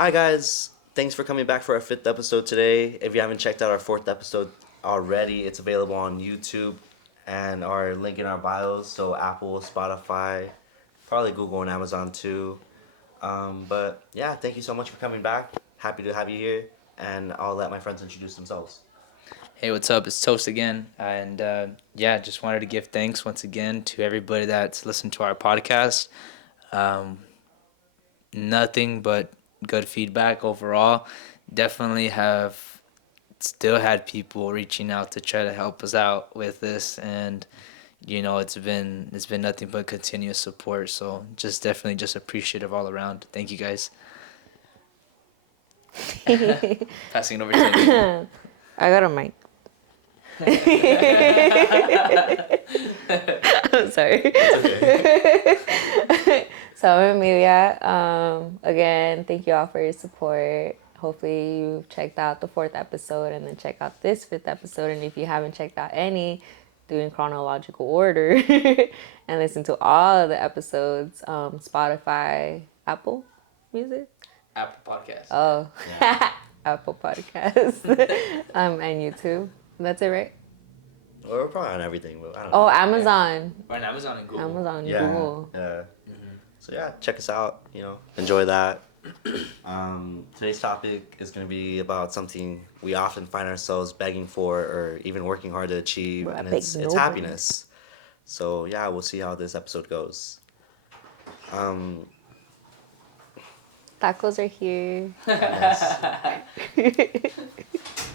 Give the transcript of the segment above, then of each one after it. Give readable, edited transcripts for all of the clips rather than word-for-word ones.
Hi guys, thanks for coming back for our fifth episode today. If you haven't checked out our fourth episode already, it's available on YouTube and our link in our bios. So Apple, Spotify, probably Google and Amazon too. But yeah, thank you so much for coming back. Happy to have you here, and I'll let my friends introduce themselves. Hey, what's up? It's Toast again. And yeah, just wanted to give thanks once again to everybody that's listened to our podcast. Um, Nothing but good feedback overall. Definitely have still had people reaching out to try to help us out with this, and it's been nothing but continuous support. So just definitely just appreciative all around. Thank you guys. Passing it over to you. I got a mic. I'm sorry. So I'm Amelia. Again, thank you all for your support. Hopefully you've checked out the fourth episode and then check out this fifth episode. And if you haven't checked out any, do in chronological order and listen to all of the episodes. Spotify, Apple Music. Apple Podcast. Oh, Yeah. Apple Podcasts, and YouTube. That's it, right? We're probably on everything, but I don't Oh, know. Amazon. We're on Amazon and Google. Amazon, Yeah. Google. Yeah. So yeah, check us out. Enjoy that. Today's topic is going to be about something we often find ourselves begging for or even working hard to achieve, Bro, I and beg it's nobody. happiness. So yeah, we'll see how this episode goes. Um, Tacos are here. yes.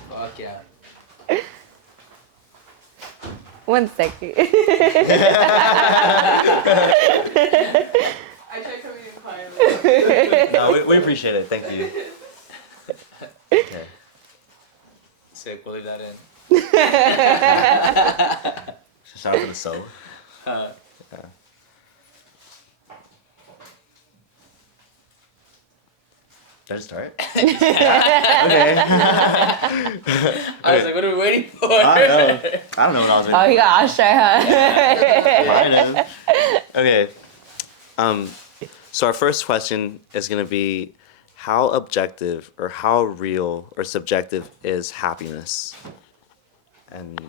Fuck yeah. 1 second. I tried coming in quietly. No, we appreciate it. Thank you. Okay. Sick, we'll leave that in. Shout out to the soul. Uh, Yeah. Did I start? Okay. I was like, what are we waiting for? I don't know what I was Oh, waiting you got Ashtray, huh? for. Okay. So our first question is gonna be, how objective or how real or subjective is happiness? And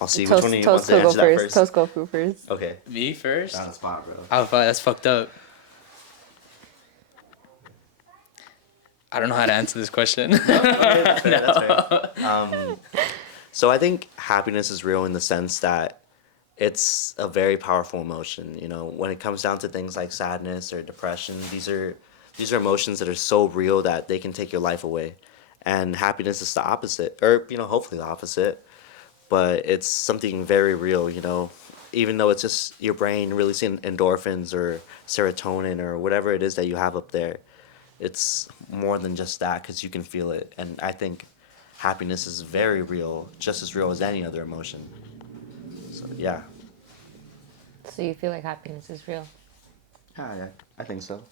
I'll see which one of you wants Toast to go answer that first. first. Toast go first. Okay. Me first? Down the spot, bro. Oh, fuck, that's fucked up. I don't know how to answer this question. That's fair, that's fair. So I think happiness is real in the sense that it's a very powerful emotion. When it comes down to things like sadness or depression, these are emotions that are so real that they can take your life away. And happiness is the opposite, or hopefully the opposite. But it's something very real. Even though it's just your brain releasing endorphins or serotonin or whatever it is that you have up there, it's more than just that because you can feel it. And I think happiness is very real, just as real as any other emotion. So yeah. So you feel like happiness is real? Yeah, I think so.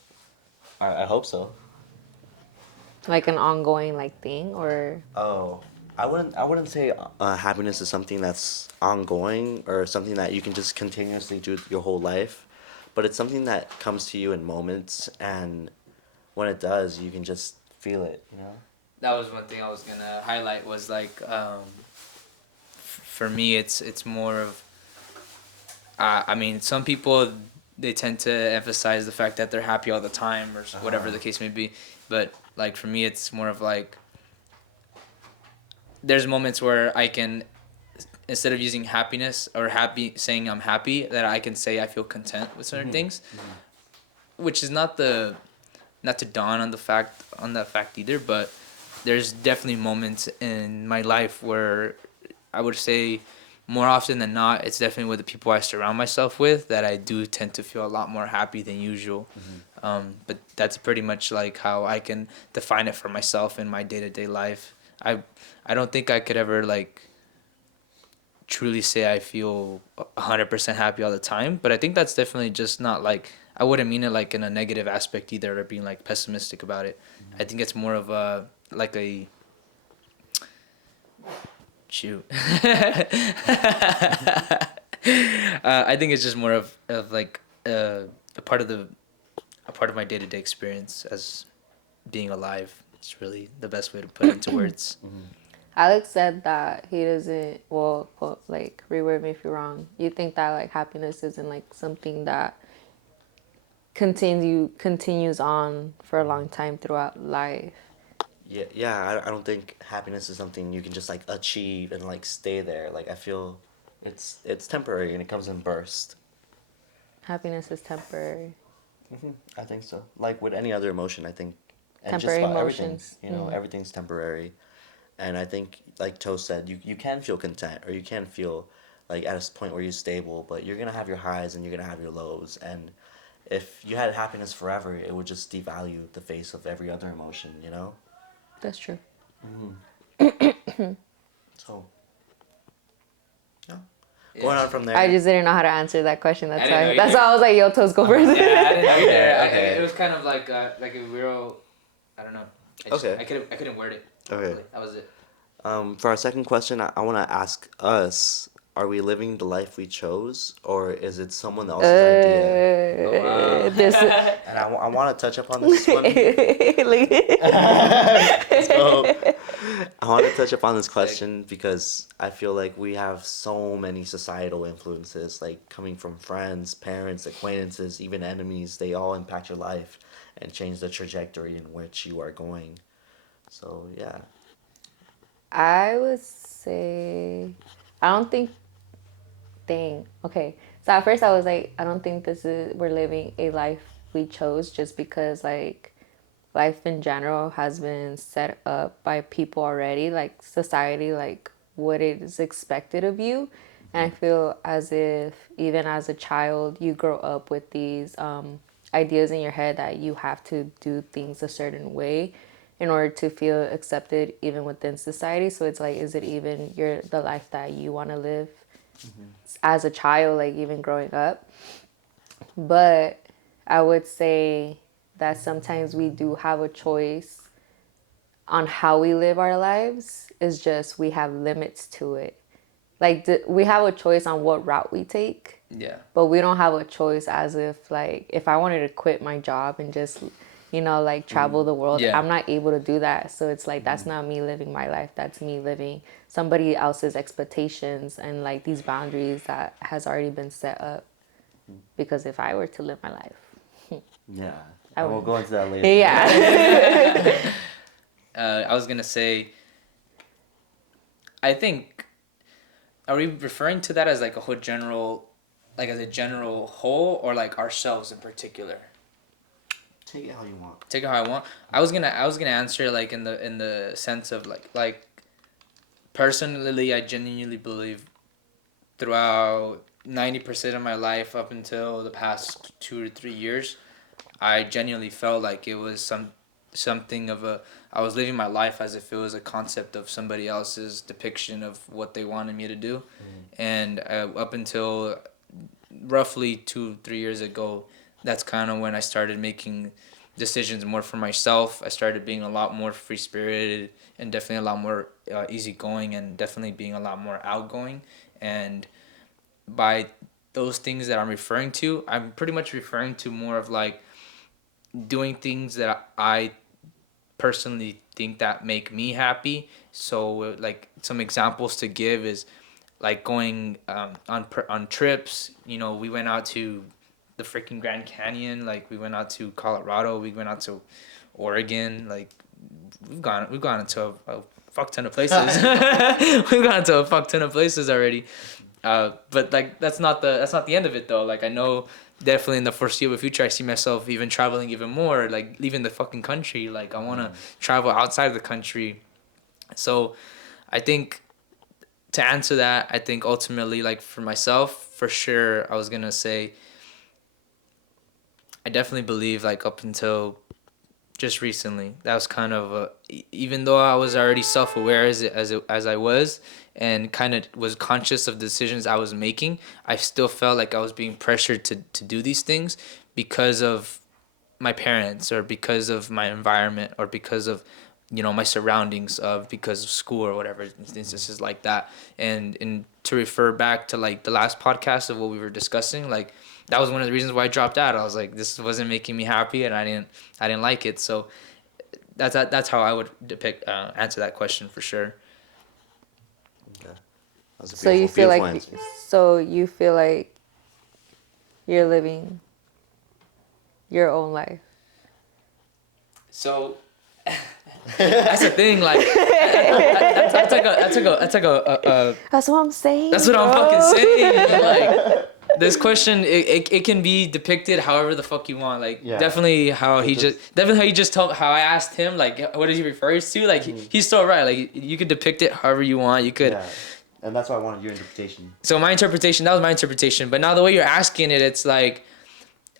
I hope so. Like an ongoing thing, or Oh, I wouldn't say happiness is something that's ongoing or something that you can just continuously do your whole life, but it's something that comes to you in moments, and when it does, you can just feel it. That was one thing I was gonna highlight was for me it's more of I mean some people they tend to emphasize the fact that they're happy all the time or whatever the case may be, but for me it's more of there's moments where I can, instead of using happiness or saying I'm happy, that I can say I feel content with certain things, which is not to dawn on that fact either, but there's definitely moments in my life where I would say more often than not, it's definitely with the people I surround myself with that I do tend to feel a lot more happy than usual. But that's pretty much how I can define it for myself in my day-to-day life. I don't think I could ever truly say I feel 100% happy all the time, but I think that's definitely just not I wouldn't mean it in a negative aspect either or being pessimistic about it. I think it's more of a shoot. I think it's just more of a part of my day-to-day experience as being alive. It's really the best way to put it into words. Alex said that he doesn't. Well, like reword me if you're wrong. You think that like happiness isn't like something that continues on for a long time throughout life. Yeah. I don't think happiness is something you can just like achieve and like stay there. Like I feel it's temporary and it comes in bursts. Happiness is temporary. I think so. Like with any other emotion, I think, and just Temporary about emotions. everything, everything's temporary. And I think, like Toast said, you can feel content or you can feel like at a point where you're stable, but you're gonna have your highs and you're gonna have your lows. And if you had happiness forever, it would just devalue the face of every other emotion, you know? That's true. So, yeah. Going on from there. I just didn't know how to answer that question. That's didn't know why. That's either. why I was like, "Yo, Toast, go first." Yeah, I didn't know Okay, either. okay. It was kind of like a real, I don't know. Okay. I couldn't word it. Okay. That was it. For our second question, I want to ask us: are we living the life we chose, or is it someone else's idea? Oh, wow. This. And I want to touch upon this one. Like- So, I want to touch upon this question because I feel like we have so many societal influences, like coming from friends, parents, acquaintances, even enemies. They all impact your life and change the trajectory in which you are going. So, yeah. I would say, I don't think. Dang. Okay. So at first I was like, I don't think we're living a life we chose, just because like life in general has been set up by people already, like society, like what is expected of you. And I feel as if even as a child, you grow up with these ideas in your head that you have to do things a certain way in order to feel accepted even within society. So it's like, is it even the life that you want to live as a child, like even growing up? But I would say that sometimes we do have a choice on how we live our lives. It's just we have limits to it. Like we have a choice on what route we take, Yeah. but we don't have a choice as if like if I wanted to quit my job and just like travel the world. Yeah. I'm not able to do that. So it's like that's not me living my life. That's me living somebody else's expectations and like these boundaries that has already been set up. Because if I were to live my life, Yeah. I We'll would- go into that later. yeah. I was gonna say. I think. Are we referring to that as like a whole general, like as a general whole, or like ourselves in particular? Take it how you want. Take it how I want. I was gonna answer like in the sense of like personally, I genuinely believe throughout 90% of my life up until the past 2 to 3 years, I genuinely felt like it was something of a, I was living my life as if it was a concept of somebody else's depiction of what they wanted me to do. And up until roughly 2-3 years ago, that's kind of when I started making decisions more for myself. I started being a lot more free spirited and definitely a lot more easygoing, and definitely being a lot more outgoing. And by those things that I'm referring to, I'm pretty much referring to more of like doing things that I personally think that make me happy. So like some examples to give is like going on trips. We went out to the freaking Grand Canyon. Like we went out to Colorado. We went out to Oregon. Like we've gone into a fuck ton of places. We've gone to a fuck ton of places already. But like that's not the end of it though. Like I know definitely in the foreseeable future I see myself even traveling even more, like leaving the fucking country. Like I want to travel outside of the country. So I think to answer that, I think ultimately, like for myself, for sure, I was gonna say I definitely believe like up until just recently, that was kind of even though I was already self-aware as I was, and kind of was conscious of the decisions I was making, I still felt like I was being pressured to do these things because of my parents, or because of my environment, or because of my surroundings, because of school or whatever instances like that. And to refer back to like the last podcast of what we were discussing, like that was one of the reasons why I dropped out. I was like, this wasn't making me happy, and I didn't like it. So that's how I would answer that question for sure. Yeah. That's a So you feel beautiful like answer. you feel like you're living your own life. So that's the thing. Like that's like a That's what I'm saying. that's what I'm bro. fucking saying. Like this question, it can be depicted however the fuck you want. Like Yeah. definitely how he just told how I asked him like what does he refers to. Like he's still right. Like you could depict it however you want. You could. Yeah. And that's why I wanted your interpretation. So my interpretation, that was my interpretation. But now the way you're asking it, it's like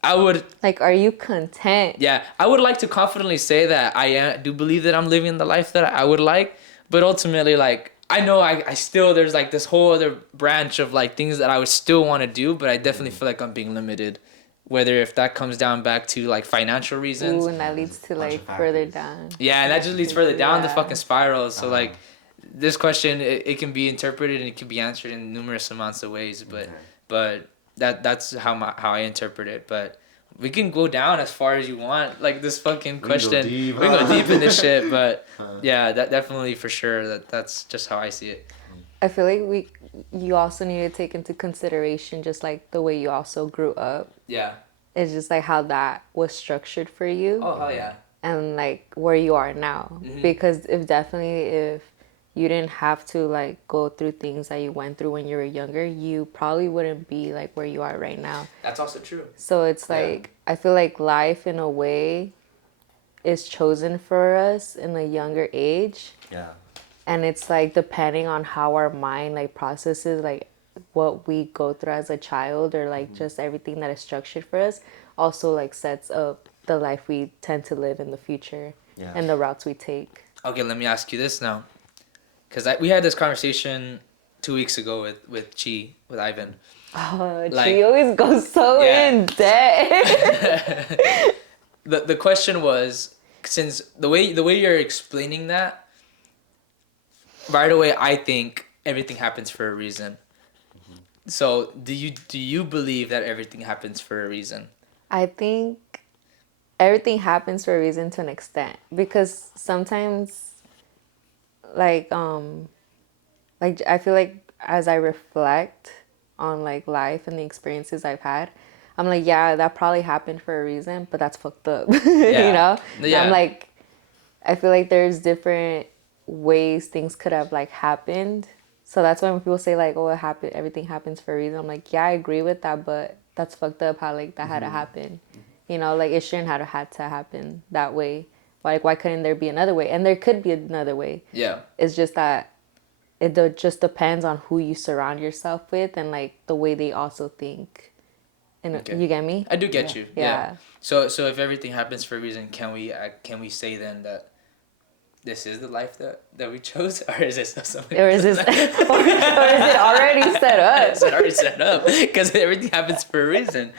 I would. Like, are you content? Yeah, I would like to confidently say that do believe that I'm living the life that I would like, but ultimately, like, I know I still, there's like this whole other branch of like things that I would still want to do, but I definitely feel like I'm being limited. Whether if that comes down back to like financial reasons. Ooh, and that leads to Bunch like of further factors. down. Yeah, and that just leads further down the Yeah. fucking spiral. So like, this question, it can be interpreted and it can be answered in numerous amounts of ways, but that's how I interpret it. But we can go down as far as you want, like this fucking question. We can go deep in this shit, but yeah, that definitely for sure. That's just how I see it. I feel like you also need to take into consideration just like the way you also grew up. Yeah. It's just like how that was structured for you. Oh hell yeah. And like where you are now. Mhm. Because if you didn't have to like go through things that you went through when you were younger, you probably wouldn't be like where you are right now. That's also true. So it's Yeah. like I feel like life in a way is chosen for us in a younger age, Yeah. and it's like depending on how our mind like processes like what we go through as a child, or like just everything that is structured for us also like sets up the life we tend to live in the future. Yeah. And the routes we take. Okay, let me ask you this now, because we had this conversation 2 weeks ago with Ivan. Oh, Like- she always goes so Yeah. in depth. The question was, since the way you're explaining that, right away I think everything happens for a reason. So do you believe that everything happens for a reason? I think everything happens for a reason to an extent, because sometimes like I feel like as I reflect on like life and the experiences I've had, I'm like, yeah, that probably happened for a reason, but that's fucked up. Yeah. You know? And Yeah. I'm like, I feel like there's different ways things could have like happened. So that's why when people say like, oh, everything happens for a reason, I'm like, yeah, I agree with that, but that's fucked up how like that had to happen. You know, like it shouldn't have had to happen that way. Like, why couldn't there be another way? And there could be another way. Yeah. It's just that just depends on who you surround yourself with and like the way they also think. And Okay. you get me? I do get you. Yeah. So if everything happens for a reason, can we say then that this is the life that we chose, or is this something? Or is this, or is it already set up? It's already set up because everything happens for a reason.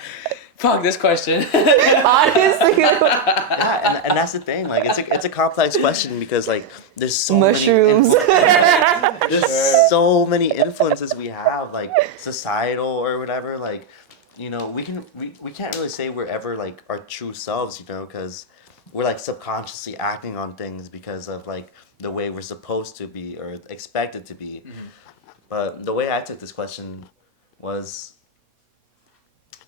Fuck this question. Honestly, Yeah, and that's the thing. Like, it's a complex question because like there's so Mushrooms. there's so many influences we have, like societal or whatever. Like, you know, we can't really say we're ever like our true selves, you know, because we're like subconsciously acting on things because of like the way we're supposed to be or expected to be. But the way I took this question was,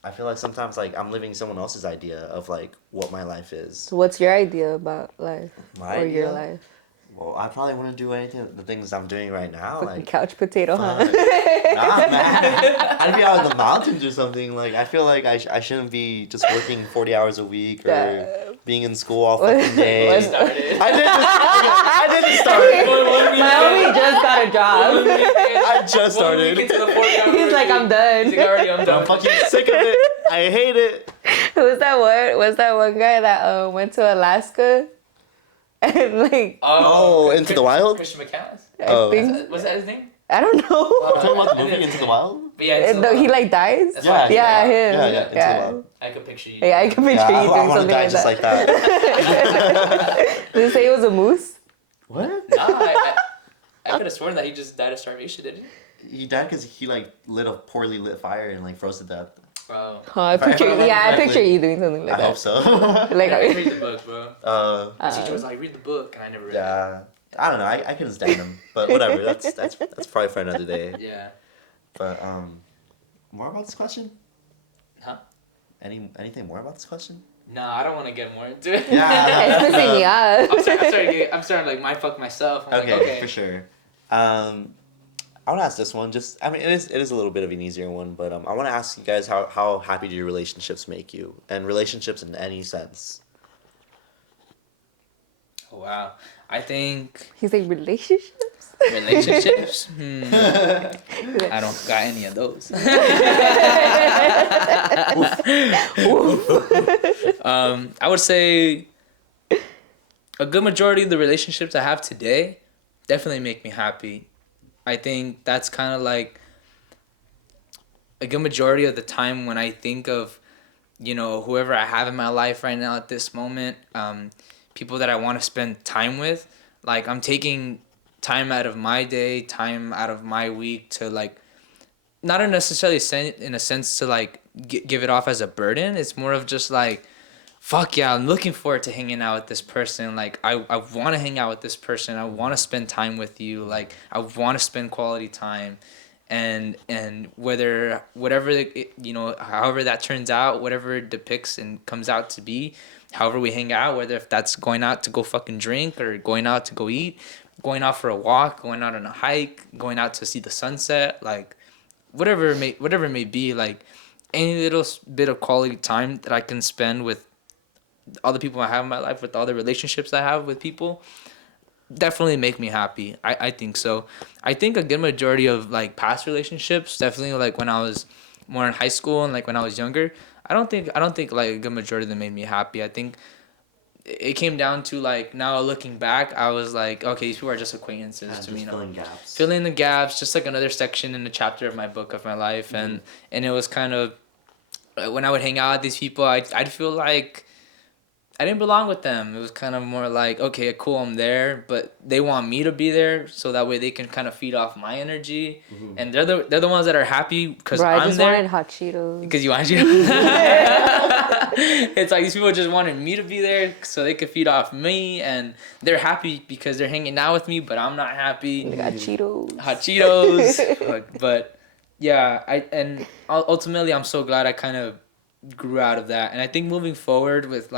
I feel like sometimes like I'm living someone else's idea of like what my life is. so what's your idea about life? My or your idea? life? Well, I probably want to do the things I'm doing right now. Fucking Like, couch potato, huh? nah, man. I'd be out in the mountains or something. Like, I feel like I shouldn't be just working 40 hours a week or Yeah. being in school all fucking day. What- I didn't start. My homie just got a job. I just started. He's like, I'm done. I'm fucking sick of it. I hate it. Who's that one? Was that one guy that went to Alaska? And like, Oh, Into the Wild? Christian McCandless. Oh. I think, Was that his name? I don't know. You're talking about the movie Into the Wild? But yeah, No, he like dies. That's Yeah, right. Yeah, him. Yeah, Into the Wild. I could picture you. Yeah, I can picture Yeah, you I doing want to something die like just that. like that. Did it say it was a moose? What? Nah, I could have sworn that he just died of starvation, didn't he? He died because he like lit a poorly lit fire and like froze to death. Bro. Oh, I picture you doing something like I that. hope so. Like, I didn't read the book, bro. uh, Teacher was like, read the book, and I never read it. yeah. I don't know. I couldn't stand them, but whatever. That's probably for another day. Yeah. But more about this question? Huh? Anything more about this question? No, I don't want to get more into it. Yeah. it's pissing me off. I'm starting to like mind fuck myself. I'm Okay, like, okay. for sure. I want to ask this one. Just, I mean, it is a little bit of an easier one, but I want to ask you guys how happy do your relationships make you, and relationships in any sense. Oh, wow. I think He's like, relationships? relationships. I don't got any of those. I would say a good majority of the relationships I have today definitely make me happy. I think that's kind of like a good majority of the time when I think of, whoever I have in my life right now at this moment, people that I want to spend time with. Like, I'm taking time out of my day, time out of my week to, like, not necessarily in a sense to, like, give it off as a burden. It's more of just, like, fuck yeah, I'm looking forward to hanging out with this person. Like, I want to hang out with this person. I want to spend time with you. Like, I want to spend quality time. And whatever however that turns out, whatever it depicts and comes out to be, however we hang out, whether if that's going out to go fucking drink or going out to go eat, going out for a walk, going out on a hike, going out to see the sunset, like whatever it may be, like any little bit of quality time that I can spend with all the people I have in my life, with all the relationships I have with people, definitely make me happy. I think so. I think a good majority of like past relationships, definitely like when I was more in high school and like when I was younger, I don't think like a good majority of them made me happy. I think it came down to like now looking back, I was like, okay, these people are just acquaintances to me. Filling gaps. Filling the gaps, just like another section in the chapter of my book of my life, and it was kind of when I would hang out with these people, I'd feel like I didn't belong with them. It was kind of more like, okay, cool, I'm there, but they want me to be there so that way they can kind of feed off my energy, and they're the ones that are happy because I'm there. I just wanted hot Cheetos. Because you wanted Cheetos. It's like these people just wanted me to be there so they could feed off me, and they're happy because they're hanging out with me, but I'm not happy. They got Cheetos. Hot Cheetos. But yeah, ultimately I'm so glad I kind of grew out of that, and I think moving forward with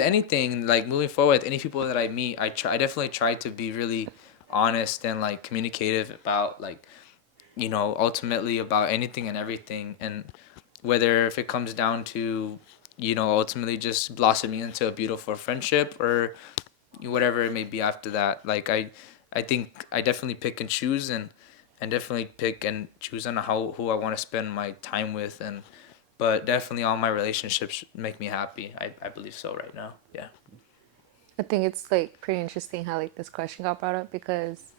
anything, like moving forward with any people that I meet, I definitely try to be really honest and like communicative about like, ultimately about anything and everything, and whether if it comes down to, ultimately just blossoming into a beautiful friendship or whatever it may be after that. Like I think I definitely pick and choose and definitely pick and choose on who I want to spend my time with, but definitely all my relationships make me happy. I believe so right now. Yeah. I think it's like pretty interesting how like this question got brought up because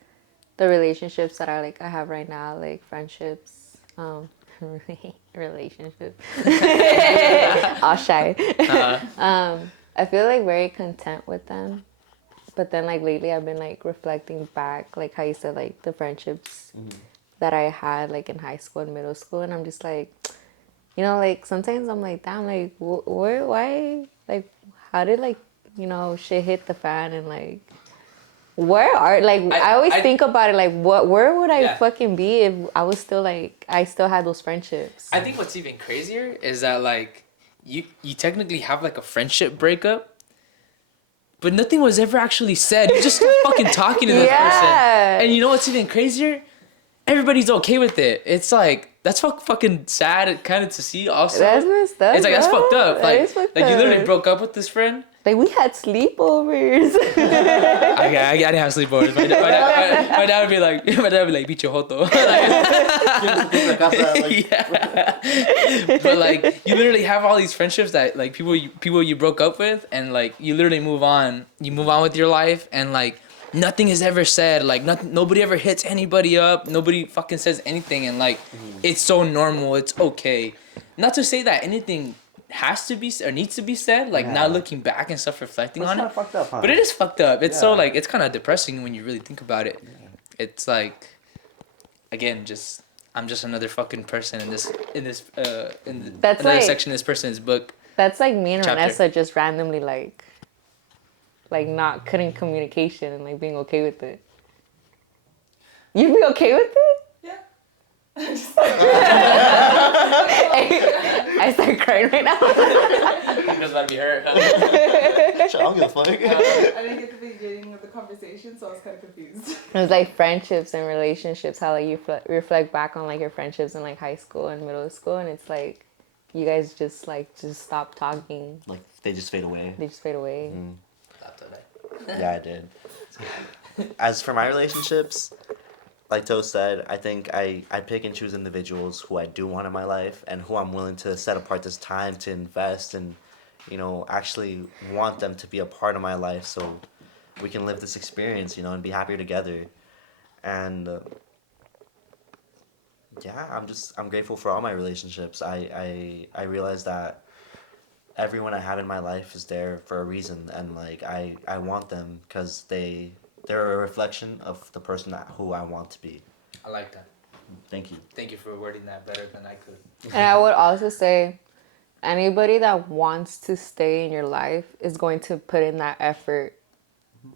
the relationships that I have right now, like friendships, relationships, all shy. I feel like very content with them, but then like lately I've been like reflecting back, like how you said, like the friendships that I had like in high school and middle school, and I'm just like, like sometimes I'm like, damn, like why, like how did like shit hit the fan, and like where are like I always think about it, like where would I fucking be if I was still like I still had those friendships. I think what's even crazier is that like you technically have like a friendship breakup, but nothing was ever actually said. You just start fucking talking to this person, and you know what's even crazier? Everybody's okay with it. It's like that's fucking sad kind of to see. Also, that's messed up. It's like that's fucked up. That Like is fucked you up. literally broke up with this friend. Like we had sleepovers. I didn't have sleepovers. My dad would be like, beat your hoto. Yeah. But like you literally have all these friendships that like people you broke up with, and like you literally move on. You move on with your life, and like nothing is ever said. Like nobody ever hits anybody up. Nobody fucking says anything, and like it's so normal. It's okay. Not to say that anything has to be or needs to be said. Like now looking back and stuff, reflecting on it. It's kind of fucked up, huh? But it is fucked up. It's so like it's kind of depressing when you really think about it. Yeah. It's like, again, just I'm just another fucking person in this That's another like- section in this person's book. That's like me and Chapter. Vanessa just randomly like not cutting communication and like being okay with it. You'd be okay with it? Yeah. I start crying right now. He doesn't want to be hurt. I don't give a fuck. I didn't get the beginning of the conversation, so I was kind of confused. It was like friendships and relationships, how like you reflect back on like your friendships in like high school and middle school, and it's like you guys just stop talking. Like they just fade away. They just fade away. Yeah, I did. As for my relationships, like Toe said, I think I pick and choose individuals who I do want in my life and who I'm willing to set apart this time to invest and, you know, actually want them to be a part of my life so we can live this experience, you know, and be happier together. And yeah, I'm grateful for all my relationships. I realize that everyone I have in my life is there for a reason, and like I want them because they're a reflection of the person who I want to be. I like that. Thank you. Thank you for wording that better than I could. And I would also say anybody that wants to stay in your life is going to put in that effort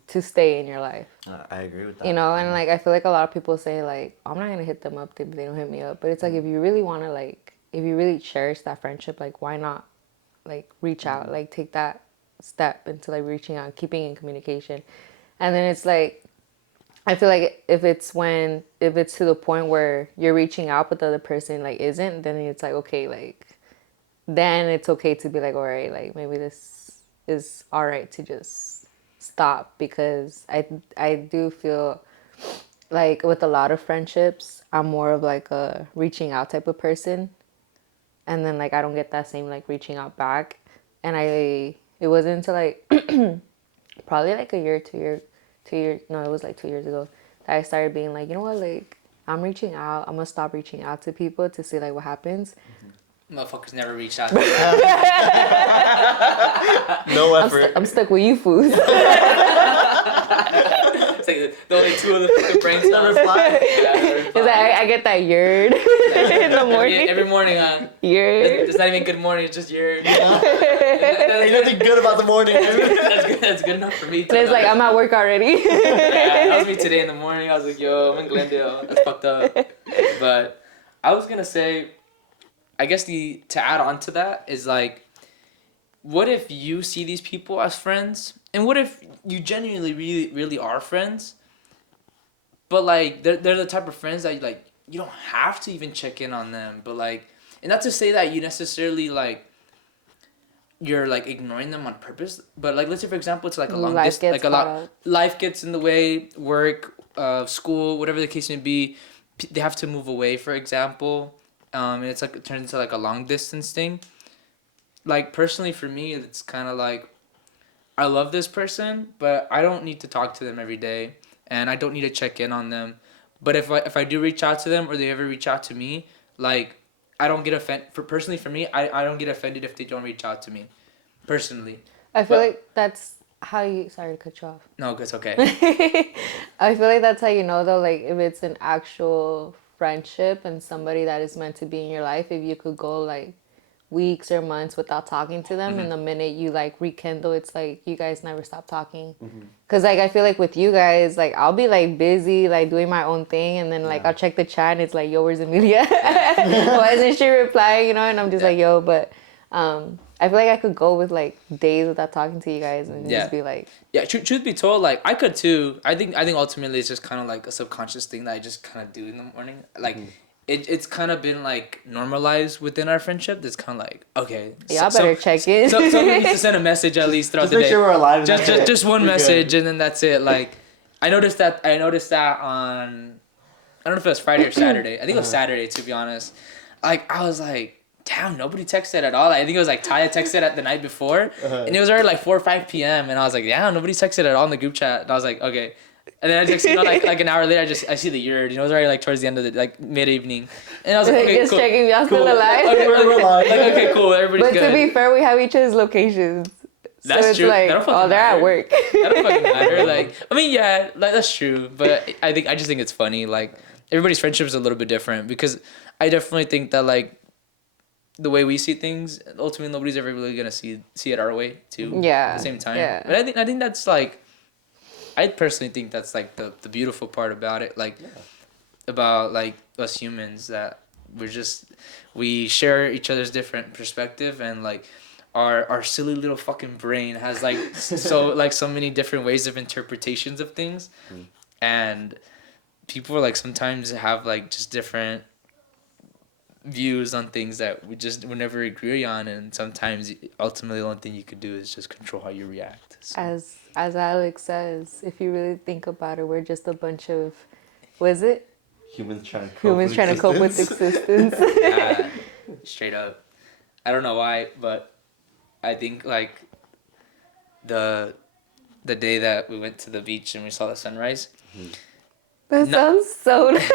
to stay in your life. I agree with that. You know, and like I feel like a lot of people say like I'm not gonna hit them up if they don't hit me up, but it's like if you really want to like if you really cherish that friendship, like why not like reach out, like take that step into like reaching out, keeping in communication. And then it's like I feel like if it's to the point where you're reaching out but the other person like isn't, then it's like okay, like then it's okay to be like, all right, like maybe this is all right to just stop, because I do feel like with a lot of friendships I'm more of like a reaching out type of person, and then like I don't get that same like reaching out back, and it wasn't until like probably like a year, 2 years, no, it was like 2 years ago that I started being like, you know what, like I'm reaching out, I'm gonna stop reaching out to people to see like what happens. Motherfuckers never reach out. No effort. I'm stuck with you fools. It's like the only two of the fucking brain cells. It's like I get that yerd in the morning. Every morning, Yerd. it's not even good morning. It's just your. Ain't nothing good about the morning. That's good enough for me. And it's like I'm at work already. Yeah, that was me today in the morning. I was like, yo, I'm in Glendale. That's fucked up. But I was gonna say, I guess to add on to that is like, what if you see these people as friends, and what if you genuinely really really are friends, but like they're the type of friends that you don't have to even check in on them, but like, and not to say that you necessarily like you're like ignoring them on purpose, but like let's say for example it's like a long distance, like a lot life gets in the way, work, school, whatever the case may be, they have to move away, for example, and it's like it turns into like a long distance thing. Like personally for me, it's kind of like I love this person, but I don't need to talk to them every day, and I don't need to check in on them. But if I do reach out to them, or they ever reach out to me, like I don't get offended. Personally for me, I don't get offended if they don't reach out to me, personally. I feel like that's how you. Sorry to cut you off. No, it's okay. I feel like that's how you know though, like if it's an actual friendship and somebody that is meant to be in your life, if you could go like weeks or months without talking to them, and the minute you like rekindle, it's like you guys never stop talking. Because like I feel like with you guys, like I'll be like busy like doing my own thing, and then like I'll check the chat and it's like, yo, where's Amelia? Why isn't she replying, you know? And I'm just like, yo, but I feel like I could go with like days without talking to you guys and just be like, truth be told, like I could too. I think ultimately it's just kind of like a subconscious thing that I just kind of do in the morning, like it's kind of been like normalized within our friendship. It's kind of like, okay, y'all better check in. So someone needs to send a message at least throughout the day. Just make sure we're alive. Just one message, and then that's it. Like I noticed that on, I don't know if it was Friday or Saturday. I think it was Saturday, to be honest. Like I was like, damn, nobody texted at all. I think it was like Taya texted at the night before, and it was already like 4 or 5 p.m. And I was like, yeah, nobody texted at all in the group chat. And I was like, okay. And then I just, like an hour later, I see the yard. It was already like towards the end of the like mid evening, and I was like, okay, just cool. checking y'all still alive. Okay, we're alive. Like, okay, cool. Everybody's But good. to be fair, we have each other's locations. That's so it's true. like, That don't fucking oh, they're matter. at work. That don't fucking matter. Like, I mean, yeah, like that's true. But I just think it's funny. Like, everybody's friendship is a little bit different, because I definitely think that like the way we see things, ultimately nobody's ever really gonna see it our way too. Yeah. At the same time. Yeah. But I think that's like, I personally think that's like the beautiful part about it, like about like us humans, that we share each other's different perspective, and like our silly little fucking brain has like so many different ways of interpretations of things, and people like sometimes have like just different views on things that we just would never agree on, and sometimes ultimately the only thing you could do is just control how you react. So. As Alex says, if you really think about it, we're just a bunch of, what is it? Humans trying to cope Humans trying to cope with existence. Straight up, I don't know why, but I think like the day that we went to the beach and we saw the sunrise. That sounds so nice.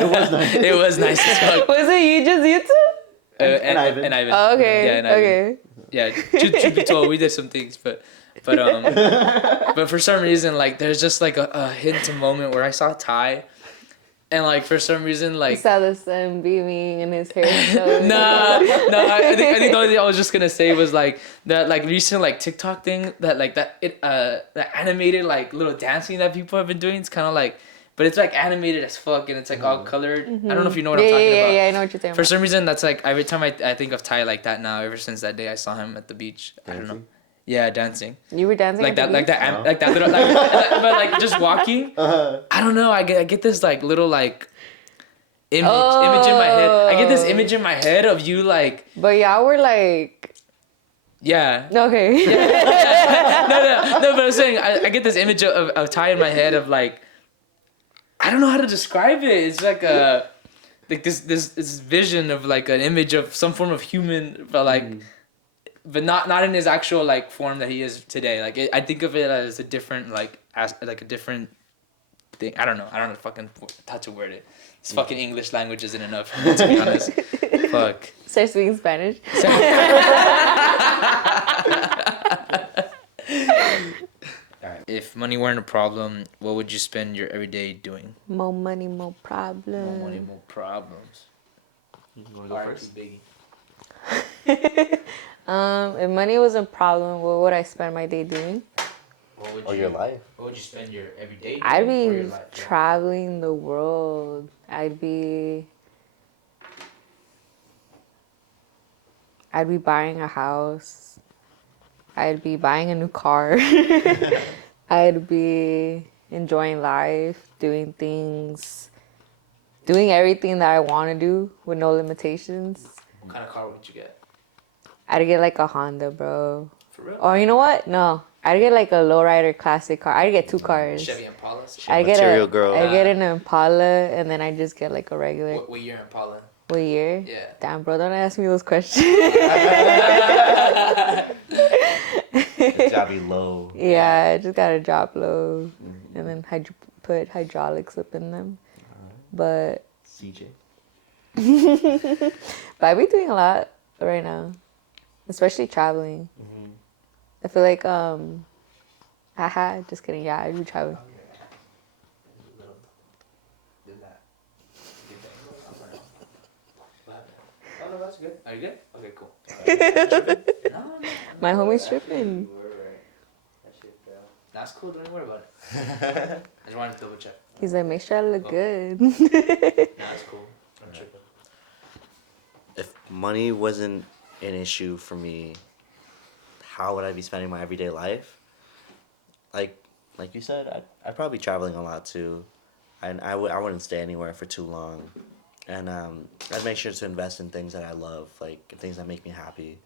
It was nice. It was nice as fuck. Was it you two? And Ivan. And Ivan. Oh, okay. Yeah, and Ivan. Okay. Yeah, truth be told, we did some things, but for some reason, like there's just like a hint, a moment where I saw Ty, and like for some reason, You like saw the sun beaming in his hair. So no, I think the only thing I was just gonna say was like that like recent like TikTok thing that animated like little dancing that people have been doing. It's kind of like, but it's like animated as fuck, and it's like all colored. I don't know if you know what I'm talking about. Yeah, I know what you're saying. For some reason, that's like every time I think of Ty like that now. Ever since that day I saw him at the beach, I don't know. Yeah, dancing. You were dancing Like at that, the like beach? that, like that little, but like just walking. I don't know. I get this like little like image in my head. I get this image in my head of you like. But y'all were like. Yeah. Okay. No. But I'm saying I get this image of Ty in my head of like. I don't know how to describe it. It's like a, like this vision of like an image of some form of human, but like. But not in his actual like form that he is today. Like I think of it as a different like like a different thing. I don't know fucking how to word it. This fucking English language isn't enough, to be honest. Fuck. Start speaking Spanish. Alright. If money weren't a problem, what would you spend your everyday doing? More money, more problems. More money, more problems. You want to go first? Biggie. If money was a problem, what would I spend my day doing? Your life. What would you spend your everyday doing? I'd or your be life doing? traveling the world. I'd be buying a house. I'd be buying a new car. I'd be enjoying life, doing everything that I want to do with no limitations. What kind of car would you get? I'd get like a Honda, bro. For real? Or you know what? No. I'd get like a lowrider classic car. I'd get two cars. Chevy Impala? I get Material girl. I get an Impala, and then I just get like a regular. What year Impala? What year? Yeah. Damn, bro, don't ask me those questions. It's gotta be low. Yeah, I just gotta drop low, and then put hydraulics up in them. But CJ. I'd be doing a lot right now, especially traveling. I feel like just kidding. Yeah, I'd be traveling. Oh, no, that's good. Are you good? Okay, cool. My homie's tripping. That's cool. Don't even worry about it. I just wanted to double check. He's like, make sure I look good. Nah, that's cool. I'm tripping. If money wasn't an issue for me, how would I be spending my everyday life? Like you said, I'd probably be traveling a lot too, and I wouldn't stay anywhere for too long, and I'd make sure to invest in things that I love, like things that make me happy.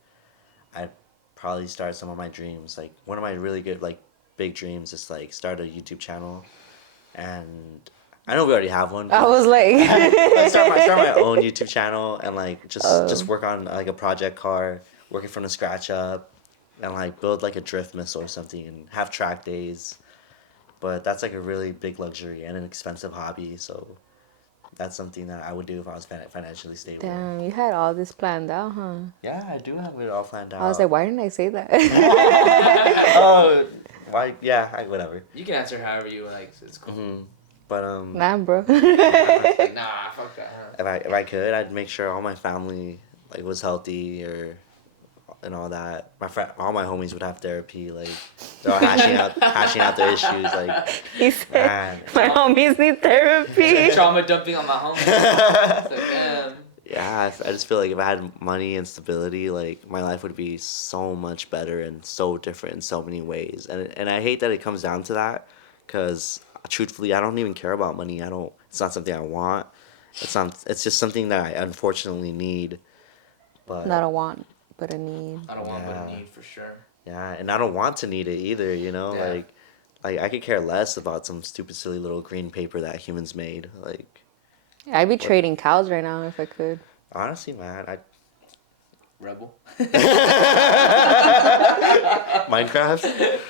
I'd probably start some of my dreams. Like one of my really good like big dreams is like start a YouTube channel, and I know we already have one. I was like, start my own YouTube channel and like just work on like a project car, working from the scratch up, and like build like a drift missile or something and have track days. But that's like a really big luxury and an expensive hobby, so that's something that I would do if I was financially stable. damn, you had all this planned out, huh? Yeah, I do have it all planned out. I was like, why didn't I say that? Oh, Why? Yeah, whatever. You can answer however you like. So it's cool. Hmm. But Nah, bro. Like, nah, fuck that. Huh? if I could, I'd make sure all my family like was healthy or and all that. All my homies would have therapy. Like they're all hashing out their issues. Like He said, man. my homies need therapy. Trauma dumping on my homies. It's like, damn. Yeah, I just feel like if I had money and stability, like my life would be so much better and so different in so many ways. And I hate that it comes down to that, because truthfully, I don't even care about money. I don't. It's not something I want. It's not. It's just something that I unfortunately need. But Not a want, but a need. I don't want but a Yeah. need for sure. yeah, and I don't want to need it either. You know, Yeah. like I could care less about some stupid, silly little green paper that humans made. Like I'd be trading cows right now if I could. honestly, man, I Rebel. Minecraft.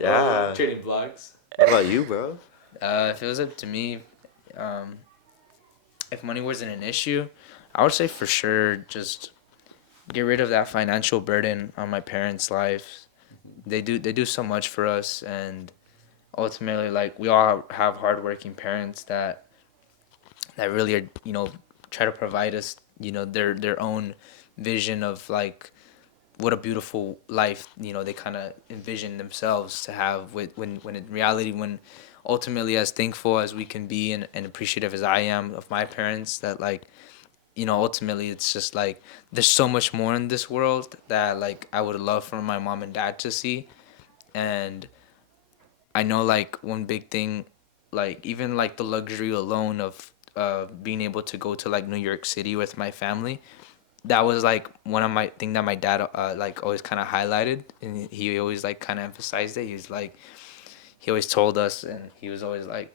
Yeah. Trading blocks. What about you, bro? If it was up to me, if money wasn't an issue, I would say for sure just get rid of that financial burden on my parents' lives. They do so much for us, and ultimately, like, we all have hardworking parents that really are, try to provide us, their own vision of like what a beautiful life, they kind of envision themselves to have when in reality, when ultimately, as thankful as we can be and appreciative as I am of my parents, that like, ultimately it's just like there's so much more in this world that like I would love for my mom and dad to see. And I know like one big thing, like even like the luxury alone of being able to go to like New York City with my family, that was like one of my thing that my dad like always kind of highlighted, and he always like kind of emphasized it. He was like, he always told us, and he was always like,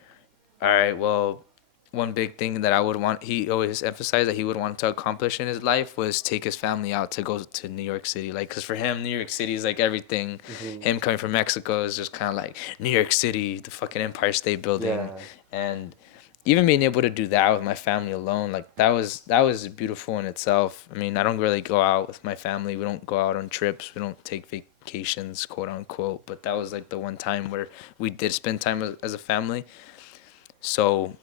all right, well, one big thing that I would want, he always emphasized that he would want to accomplish in his life was take his family out to go to New York City. Like, because for him, New York City is like everything. Him coming from Mexico is just kind of like New York City, the fucking Empire State Building. Yeah. And even being able to do that with my family alone, like that was beautiful in itself. I mean, I don't really go out with my family. We don't go out on trips. We don't take vacations, quote unquote. But that was like the one time where we did spend time as a family. So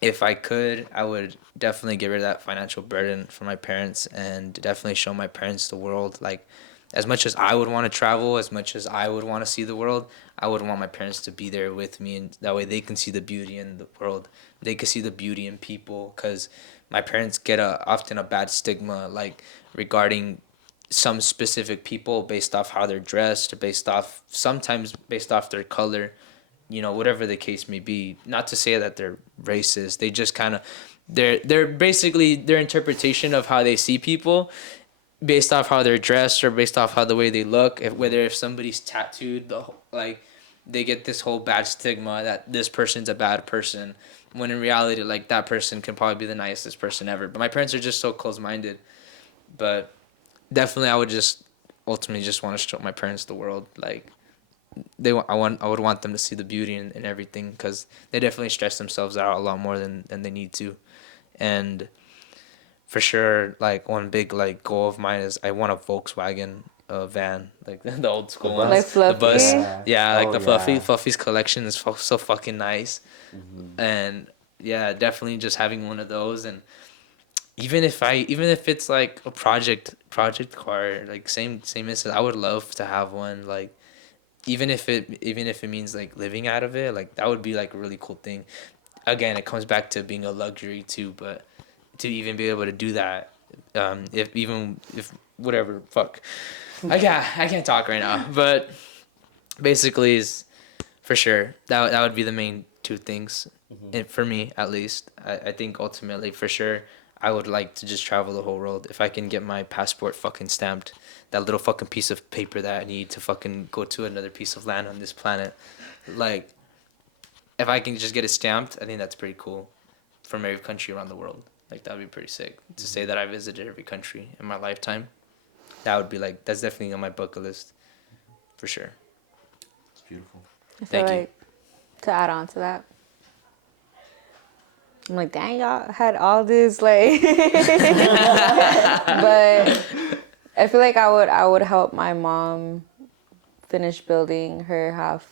if I could, I would definitely get rid of that financial burden for my parents and definitely show my parents the world. Like, as much as I would want to travel, as much as I would want to see the world, I would want my parents to be there with me, and that way they can see the beauty in the world. They can see the beauty in people, because my parents get often a bad stigma, like, regarding some specific people based off how they're dressed, sometimes based off their color, whatever the case may be. Not to say that they're racist. They just kind of, they're basically their interpretation of how they see people based off how they're dressed or based off how the way they look. If somebody's tattooed, like, they get this whole bad stigma that this person's a bad person, when in reality, like, that person can probably be the nicest person ever. But my parents are just so close-minded. But definitely, I would just ultimately just want to show my parents the world. Like, I would want them to see the beauty in everything, because they definitely stress themselves out a lot more than they need to. And for sure, like, one big like goal of mine is I want a Volkswagen van, like the old school ones. Like Fluffy? The bus. Yeah. Yeah, like Oh, the Fluffy's collection is so fucking nice. And yeah, definitely just having one of those. And even if it's like a project car, like same instance, I would love to have one. Like, even if it means like living out of it, like, that would be like a really cool thing. Again, it comes back to being a luxury too, but to even be able to do that, if whatever, fuck, I can't talk right now. But basically, is for sure that would be the main two things, and for me at least. I think ultimately, for sure, I would like to just travel the whole world. If I can get my passport fucking stamped, that little fucking piece of paper that I need to fucking go to another piece of land on this planet, like, if I can just get it stamped, I think that's pretty cool, from every country around the world. Like, that would be pretty sick to say that I visited every country in my lifetime. That would be like, that's definitely on my bucket list, for sure. It's beautiful. I feel Thank you. like, to add on to that, I'm like, dang, y'all had all this, like, but I feel like I would help my mom finish building her half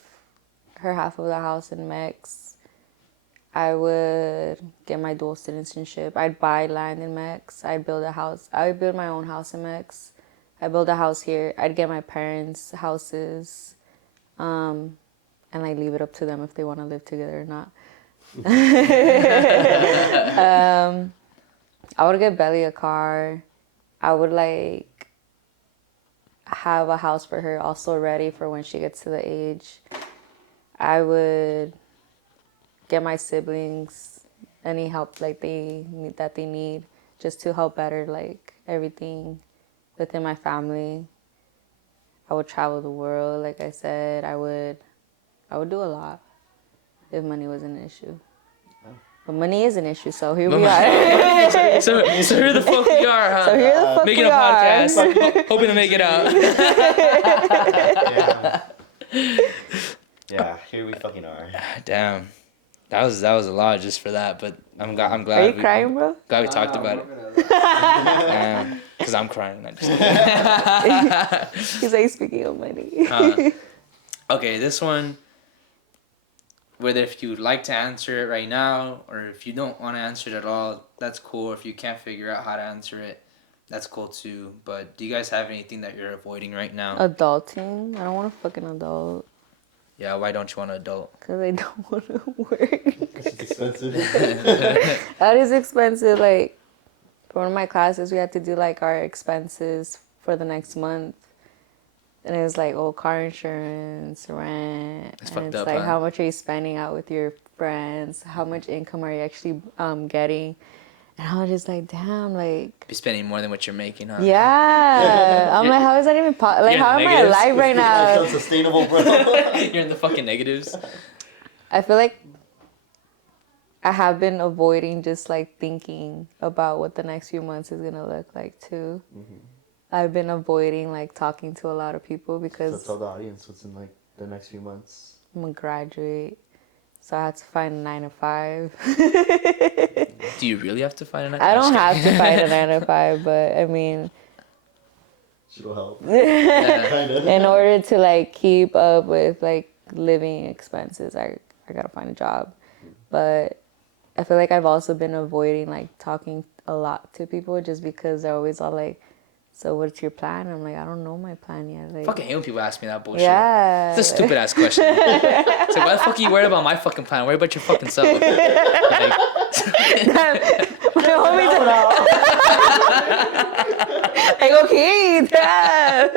of the house in Mex. I would get my dual citizenship. I'd buy land in Mex. I'd build a house. I would build my own house in Mex. I'd build a house here. I'd get my parents' houses, and like leave it up to them if they want to live together or not. I would get Belly a car. I would like have a house for her also ready for when she gets to the age. I would get my siblings any help like they need just to help better like everything within my family. I would travel the world, like I said. I would do a lot if money was an issue. But money is an issue, so here we are. so here the fuck we are, huh? So here the fuck Making we a podcast, are. hoping to make it out. Yeah, here we fucking are. Damn, that was a lot just for that, but I'm glad. Are you crying, bro? Glad we talked about it. Because I'm crying. He's like, speaking of money. Okay, this one. Whether if you'd like to answer it right now or if you don't want to answer it at all, that's cool. If you can't figure out how to answer it, that's cool too. But do you guys have anything that you're avoiding right now? Adulting? I don't want a fucking adult. Yeah, why don't you want an adult? Because I don't want to work. It's expensive. That is expensive. Like, for one of my classes, we had to do like our expenses for the next month. And it was like, car insurance, rent. That's and fucked it's up, like, huh? how much are you spending out with your friends? How much income are you actually getting? And I was just like, damn, like... Be spending more than what you're making, huh? Yeah. I'm like, how is that even possible? Like, You're in how the am I negatives? alive right I now? feel sustainable, bro. You're in the fucking negatives. I feel like I have been avoiding just like thinking about what the next few months is going to look like too. Mm-hmm. I've been avoiding like talking to a lot of people because... So tell the audience what's in like the next few months. I'm gonna graduate, so I have to find a 9 to 5. Do you really have to find a 9 to 5? I don't have to find a 9 to 5, but I mean, It'll help. Yeah. in order to like keep up with like living expenses, I gotta find a job. But I feel like I've also been avoiding like talking a lot to people just because they're always all like, so what's your plan? I'm like, I don't know my plan yet. Like, Fucking hate when people ask me that bullshit. yeah. It's a stupid ass question. It's like, why the fuck are you worried about my fucking plan? Worry about your fucking self. Like, My homie like, okay, damn.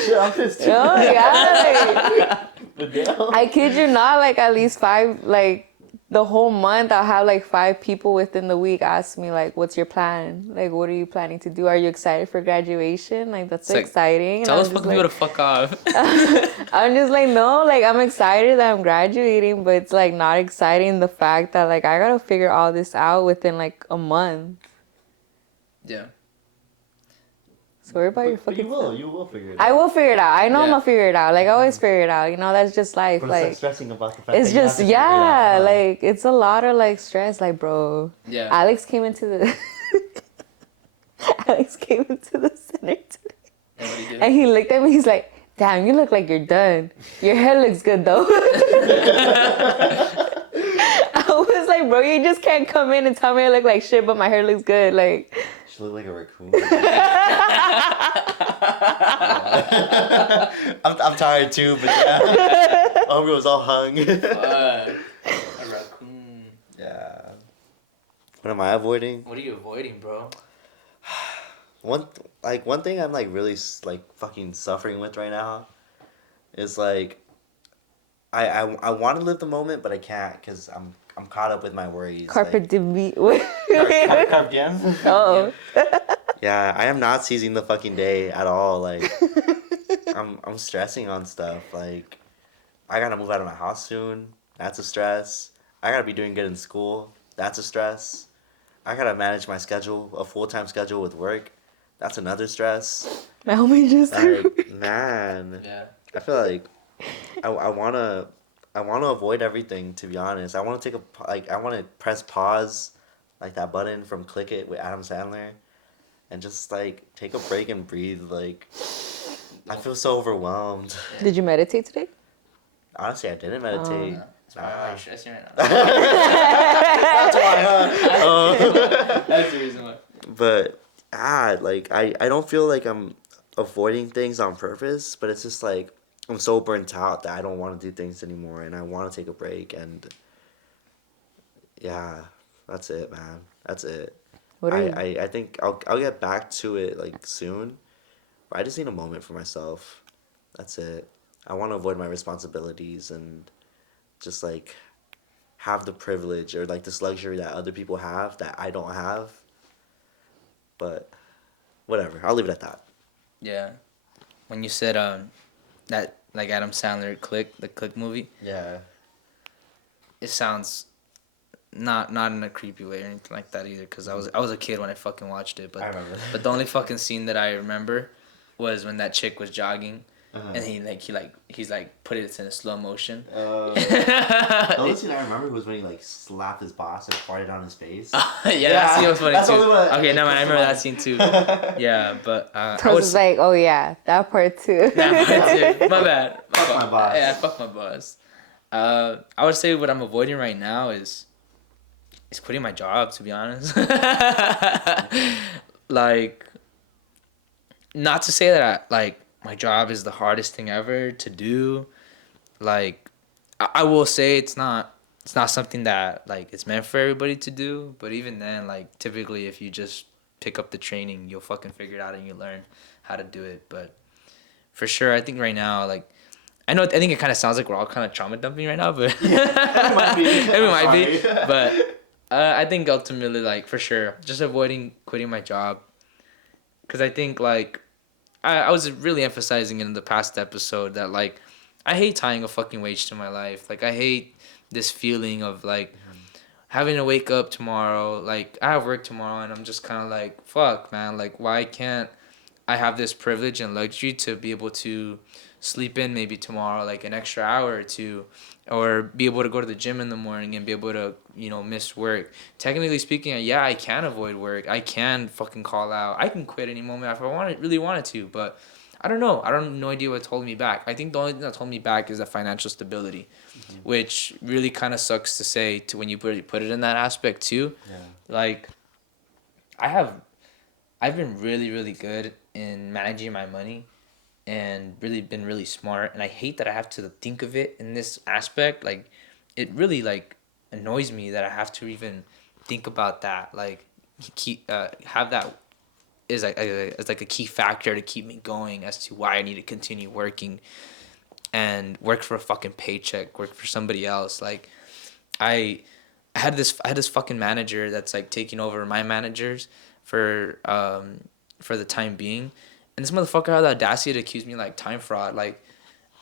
Shit, I'm pissed too. Oh, yeah. But damn. I kid you not, like at least 5, like the whole month I'll have like 5 people within the week ask me like, what's your plan? Like, what are you planning to do? Are you excited for graduation? Like, that's so like, exciting. tell And those fucking people to fuck off. I'm just like, no, like I'm excited that I'm graduating, but it's like not exciting the fact that like I gotta figure all this out within like a month. Yeah. So worry about your But fucking you will figure it out. I will figure it out. I know I'm Yeah. gonna figure it out. Like I always figure it out. You know, that's just life. But it's like Like stressing about the fact it's that you have just to figure it yeah, out, huh? like it's a lot of like stress. Like bro, Yeah. Alex came into the Alex came into the center today, And what do you do? and he looked at me. He's like, "Damn, you look like you're done. Your hair looks good though." I was like, "Bro, you just can't come in and tell me I look like shit, but my hair looks good." Like, She looked like a raccoon. I'm tired too, but yeah. Homie was all hung. A raccoon. Yeah. What am I avoiding? What are you avoiding, bro? One thing I'm like really like fucking suffering with right now is like I want to live the moment, but I can't because I'm caught up with my worries. carpe diem. Carpe diem. Oh. Yeah, I am not seizing the fucking day at all. Like I'm stressing on stuff. Like I gotta move out of my house soon. That's a stress. I gotta be doing good in school. That's a stress. I gotta manage my schedule, a full-time schedule with work. That's another stress. My homie just. Like man, Yeah. I feel like I wanna avoid everything, to be honest. I wanna I wanna press pause, like that button from Click It with Adam Sandler, and just like take a break and breathe. Like I feel so overwhelmed. Did you meditate today? Honestly, I didn't meditate. That's probably why you're stressing right now. That's why, huh? That's the reason why. But like I don't feel like I'm avoiding things on purpose, but it's just like I'm so burnt out that I don't want to do things anymore, and I want to take a break. And yeah, that's it, man. That's it. What are you? I think I'll get back to it like soon, but I just need a moment for myself. That's it. I want to avoid my responsibilities and just like have the privilege or like this luxury that other people have that I don't have. But whatever, I'll leave it at that. Yeah. When you said that like Adam Sandler the Click movie, Yeah. it sounds not in a creepy way or anything like that either. Cause I was a kid when I fucking watched it, but I remember. but the only fucking scene that I remember was when that chick was jogging, Uh-huh. and he's put it in a slow motion. The only scene I remember was when he like slapped his boss and farted on his face. Yeah, that scene was funny that's too. the only one Okay, no man, I comes to remember that mind. scene too. Yeah, but I I was was like, oh yeah, that part too. that part too. My bad. Fuck my boss. Yeah, fuck my boss. I would say what I'm avoiding right now is quitting my job, to be honest. Like, not to say that my job is the hardest thing ever to do. Like, I will say it's not something that like it's meant for everybody to do. But even then, like typically if you just pick up the training, you'll fucking figure it out and you learn how to do it. But for sure, I think right now, like, I think it kind of sounds like we're all kind of trauma dumping right now, but It might be. it might be. Sorry. But I think ultimately, like, for sure, just avoiding quitting my job. Because I think, like, I was really emphasizing in the past episode that, like, I hate tying a fucking wage to my life. Like, I hate this feeling of, like, having to wake up tomorrow. Like, I have work tomorrow, and I'm just kind of like, fuck, man. Like, why can't I have this privilege and luxury to be able to sleep in maybe tomorrow, like, an extra hour or two, or be able to go to the gym in the morning and be able to, miss work. Technically speaking, yeah, I can avoid work. I can fucking call out. I can quit any moment if I really wanted to, but I don't know. I don't no idea what's holding me back. I think the only thing that's holding me back is the financial stability, which really kind of sucks to say to when you put it in that aspect too. Yeah. Like, I've been really, really good in managing my money and really been really smart, and I hate that I have to think of it in this aspect. Like, it really like annoys me that I have to even think about that. Like, have that is like a key factor to keep me going as to why I need to continue working and work for a fucking paycheck, work for somebody else. Like, I had this fucking manager that's like taking over my managers for the time being, and this motherfucker had the audacity to accuse me like time fraud. Like,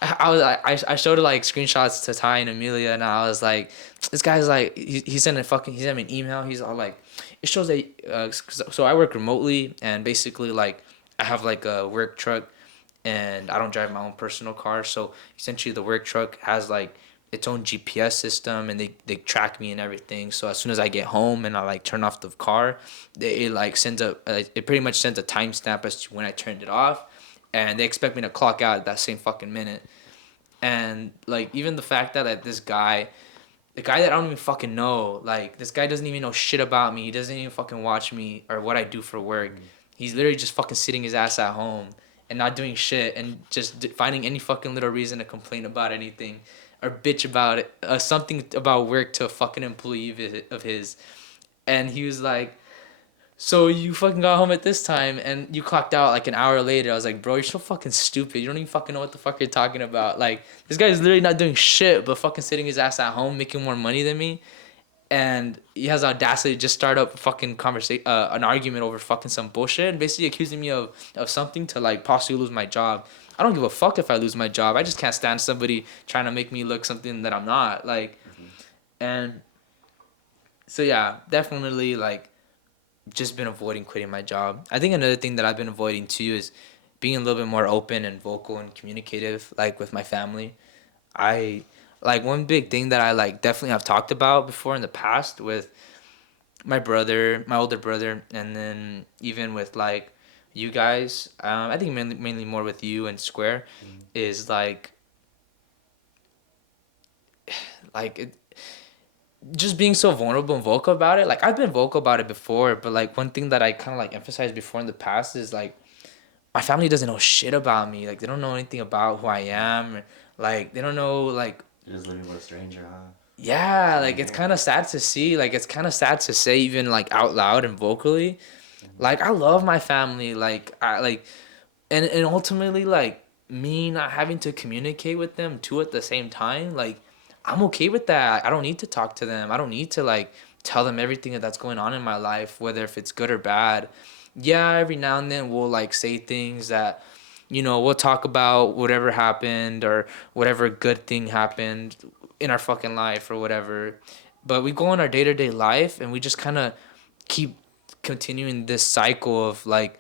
I showed her like screenshots to Ty and Amelia, and I was like, this guy's like, he sent me an email. He's all like, it shows that so I work remotely, and basically like I have like a work truck, and I don't drive my own personal car. So essentially, the work truck has like its own GPS system, and they track me and everything. So as soon as I get home and I like turn off the car, it like sends it pretty much sends a timestamp as to when I turned it off, and they expect me to clock out at that same fucking minute. And like, even the fact that the guy that I don't even fucking know, like, this guy doesn't even know shit about me. He doesn't even fucking watch me or what I do for work. He's literally just fucking sitting his ass at home and not doing shit and just finding any fucking little reason to complain about anything or bitch about it, something about work to a fucking employee of his. And he was like, so you fucking got home at this time and you clocked out like an hour later. I was like, bro, you're so fucking stupid. You don't even fucking know what the fuck you're talking about. Like, this guy's literally not doing shit but fucking sitting his ass at home making more money than me. And he has the audacity to just start up a fucking an argument over fucking some bullshit and basically accusing me of something to like possibly lose my job. I don't give a fuck if I lose my job. I just can't stand somebody trying to make me look something that I'm not. Like, and so yeah, definitely like just been avoiding quitting my job. I think another thing that I've been avoiding too is being a little bit more open and vocal and communicative, like with my family. I like one big thing that I like definitely have talked about before in the past with my older brother, and then even with like you guys, I think mainly more with you and Square, is like it, just being so vulnerable and vocal about it. Like I've been vocal about it before, but like one thing that I kind of like emphasized before in the past is like my family doesn't know shit about me. Like they don't know anything about who I am. Or, like they don't know like You're just living with a stranger, huh? yeah, Same like it's here. kind of sad to see. Like it's kind of sad to say even like out loud and vocally. Like I love my family. Like I like and ultimately like me not having to communicate with them too at the same time. Like I'm okay with that. I don't need to talk to them. I don't need to like tell them everything that's going on in my life, whether if it's good or bad. Yeah, every now and then we'll like say things that we'll talk about whatever happened or whatever good thing happened in our fucking life or whatever. But we go on our day-to-day life and we just kind of keep continuing this cycle of like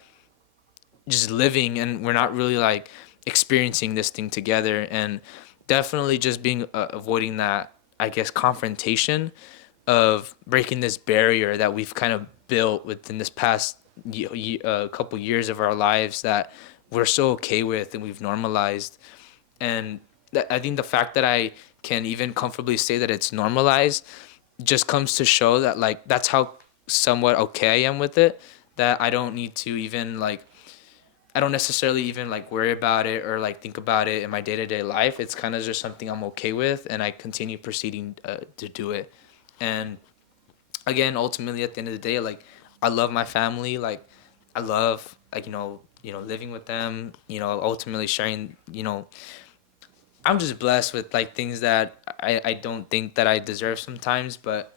just living, and we're not really like experiencing this thing together. And definitely just being avoiding that, I guess, confrontation of breaking this barrier that we've kind of built within this past couple years of our lives that we're so okay with and we've normalized. And I think the fact that I can even comfortably say that it's normalized just comes to show that like that's how somewhat okay I am with it, that I don't need to even like I don't necessarily even like worry about it or like think about it in my day-to-day life. It's kind of just something I'm okay with, and I continue proceeding to do it. And again, ultimately at the end of the day, like I love my family. Like I love like living with them. Ultimately sharing. I'm just blessed with like things that I don't think that I deserve sometimes, but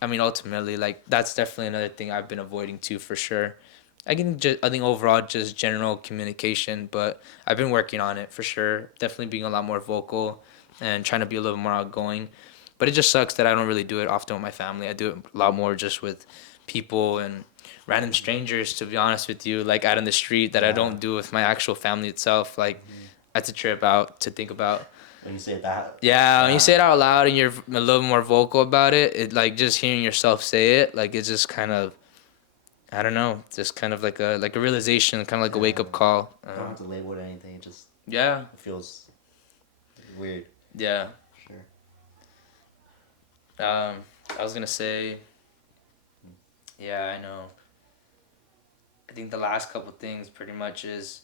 I mean ultimately like that's definitely another thing I've been avoiding too for sure. I think overall just general communication, but I've been working on it for sure. Definitely being a lot more vocal and trying to be a little more outgoing. But it just sucks that I don't really do it often with my family. I do it a lot more just with people and random strangers, to be honest with you, like out on the street, that I don't do with my actual family itself. Like that's a trip out to think about. When you say that. Yeah, when you say it out loud and you're a little more vocal about it, it like just hearing yourself say it, like it's just kind of, I don't know, just kind of like a realization, kind of like a wake up call. You don't have to label it or anything. It just Yeah. it feels weird. Yeah. Sure. I was gonna say. Yeah, I know. I think the last couple things pretty much is.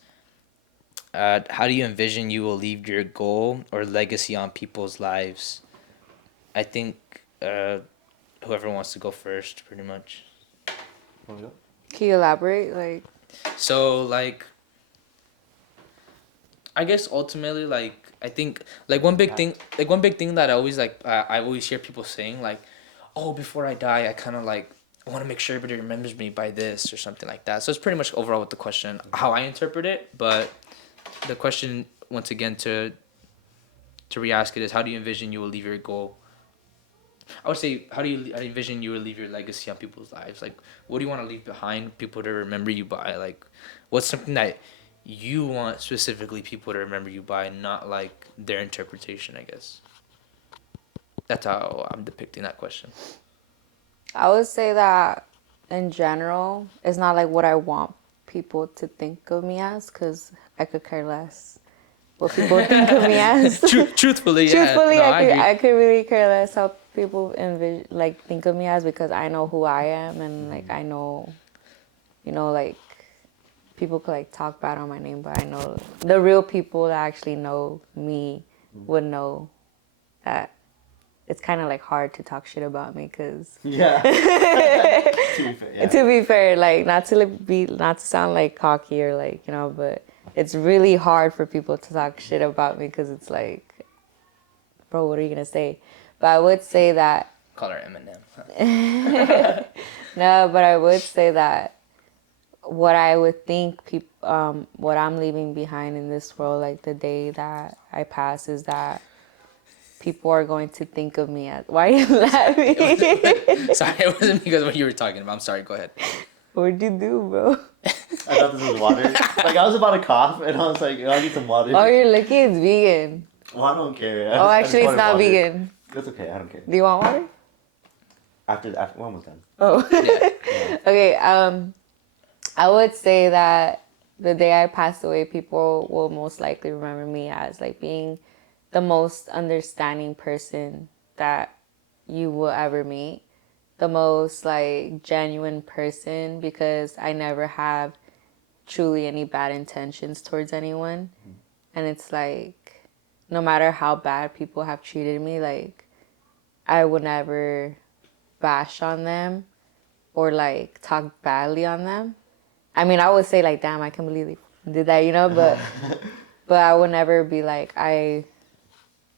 How do you envision you will leave your goal or legacy on people's lives? I think whoever wants to go first, pretty much. Want to go? Can you elaborate? Like, So like, I guess ultimately like I think like one big thing that I always like I always hear people saying like, oh, before I die I kind of like I want to make sure everybody remembers me by this or something like that. So it's pretty much overall with the question how I interpret it, but the question once again to re-ask it is how do you envision you will leave your goal. I would say how do you envision you will leave your legacy on people's lives? Like what do you want to leave behind people to remember you by? Like what's something that you want specifically people to remember you by, not like their interpretation, I guess. That's how I'm depicting that question. I would say that in general, it's not like what I want people to think of me as, because I could care less what people think of me as. Truthfully, yeah. Truthfully, No, I could really care less how people think of me as, because I know who I am, and like I know, like people could like talk bad on my name, but I know the real people that actually know me would know that it's kind of like hard to talk shit about me, because Yeah. To be fair, yeah. to be fair, like not to sound like cocky or like but it's really hard for people to talk shit about me, because it's like, bro, what are you gonna say? But I would say that call her Eminem. no, but I would say that what I would think what I'm leaving behind in this world, like the day that I pass, is that people are going to think of me as. Why are you laughing? Sorry, it wasn't because of what you were talking about. I'm sorry. Go ahead. What'd you do, bro? I thought this was water. Like I was about to cough, and I was like, I need some water. Oh, you're lucky it's vegan. Well, I don't care. Oh, actually, it's not vegan. That's okay. I don't care. Do you want water? After we're almost done. Oh. Yeah. Okay. I would say that the day I passed away, people will most likely remember me as like being the most understanding person that you will ever meet, the most like genuine person, because I never have truly any bad intentions towards anyone. And it's like, no matter how bad people have treated me, like I would never bash on them or like talk badly on them. I mean, I would say like, damn, I can't believe they did that, you know, but I would never be like, I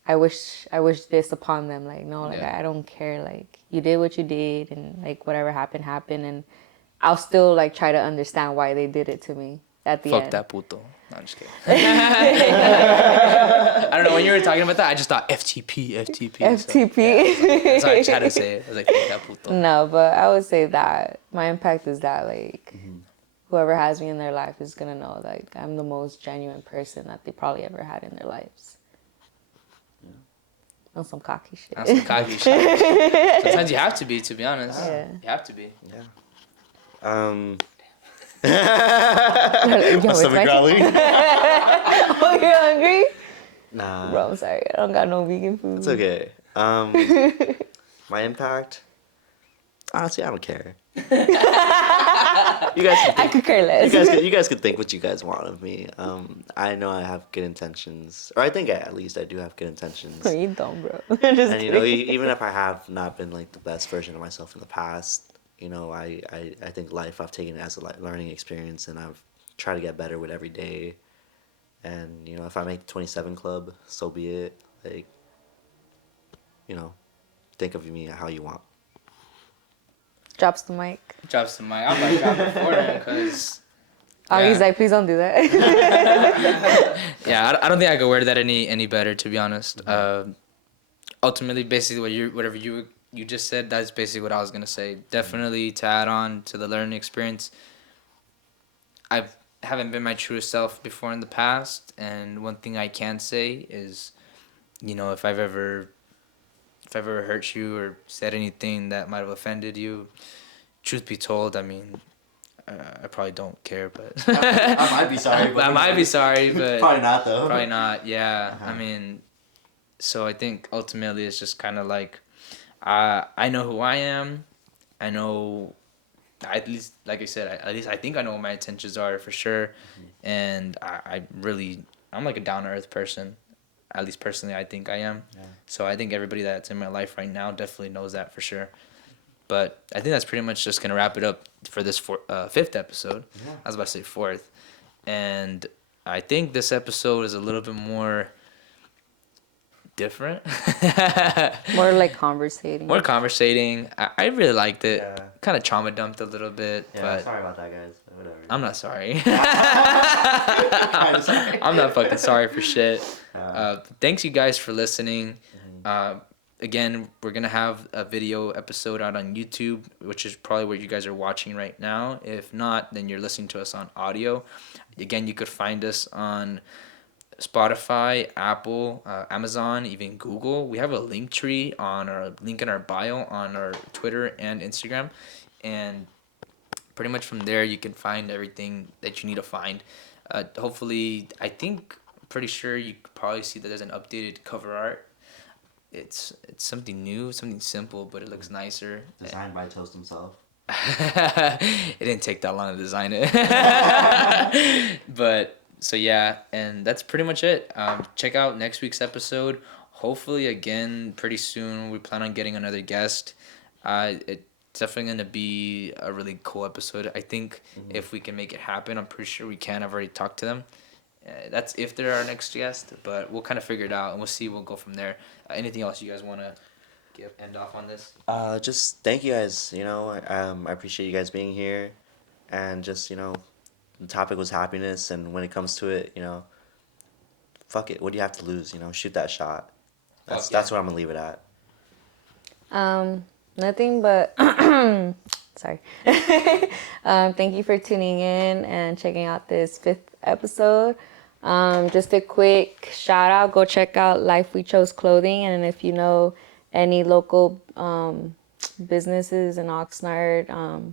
wish this upon them. Like, no, like Yeah. I don't care. Like you did what you did, and like whatever happened happened, and I'll still like try to understand why they did it to me at the Fuck end. that puto. No, I'm just kidding. I don't know. When you were talking about that, I just thought FTP, FTP. FTP. So, yeah, that's why I tried to say it. I was like, fuck that puto. No, but I would say that my impact is that like whoever has me in their life is gonna know like I'm the most genuine person that they probably ever had in their lives. On some cocky shit. That's some cocky shit. Sometimes you have to be honest. Yeah. You have to be. Yeah. Yo, My it's stomach my- growling. Oh, you're hungry? Nah. Bro, I'm sorry. I don't got no vegan food. It's okay. My impact. Honestly, I don't care. You guys can I think, could care less. you guys can think what you guys want of me. I know I have good intentions, or I think at least I do have good intentions. No, you don't, bro. Just And you know, kidding. even if I have not been like the best version of myself in the past, you know, I think life I've taken it as a learning experience, and I've tried to get better with every day. And you know, if I make the 27 club, so be it. Like, you know, think of me how you want. Drops the mic. Drops the mic. I'm like dropping for him because. Oh, he's Yeah. like, please don't do that. Yeah, I don't think I could word that any better, to be honest. Ultimately, basically, whatever you just said, that's basically what I was gonna say. Definitely to add on to the learning experience. I haven't been my truest self before in the past, and one thing I can say is, you know, if I've ever hurt you or said anything that might have offended you, truth be told, I mean, I probably don't care, but I might be sorry. I might be sorry, but Probably not though. probably not. Yeah, Uh-huh. I mean, so I think ultimately it's just kind of like, I know who I am. I know, at least like I said, at least I think I know what my intentions are for sure, and I'm like a down to earth person. At least personally, I think I am. Yeah. So I think everybody that's in my life right now definitely knows that for sure. But I think that's pretty much just gonna wrap it up for this fifth episode. Yeah. I was about to say fourth, and I think this episode is a little bit more different. More like conversating. More conversating. I really liked it. Yeah. Kind of trauma dumped a little bit, Yeah, but sorry about that, guys. But whatever. I'm not sorry. Kinda sorry. I'm not fucking sorry for shit. Yeah. Thanks you guys for listening. Again, we're gonna have a video episode out on YouTube, which is probably what you guys are watching right now. If not, then you're listening to us on audio. Again, you could find us on Spotify, Apple, Amazon, even Google. We have a link tree on our link in our bio on our Twitter and Instagram, and pretty much from there you can find everything that you need to find. Hopefully, pretty sure you could probably see that there's an updated cover art. It's something new, something simple, but it looks nicer. Designed by Toast himself. It didn't take that long to design it. But so yeah, and that's pretty much it. Check out next week's episode. Hopefully, again, pretty soon we plan on getting another guest. It's definitely gonna be a really cool episode. I think if we can make it happen, I'm pretty sure we can. I've already talked to them. That's if they're our next guest, but we'll kind of figure it out and we'll see. We'll go from there. Anything else you guys want to end off on this? Just thank you guys. You know, I appreciate you guys being here, and just, you know, the topic was happiness, and when it comes to it, you know, fuck it. What do you have to lose? You know, shoot that shot. That's yeah. that's what I'm gonna leave it at. Nothing but sorry. Thank you for tuning in and checking out this 5th episode. Just a quick shout out, go check out Life We Chose Clothing, and if you know any local businesses in Oxnard,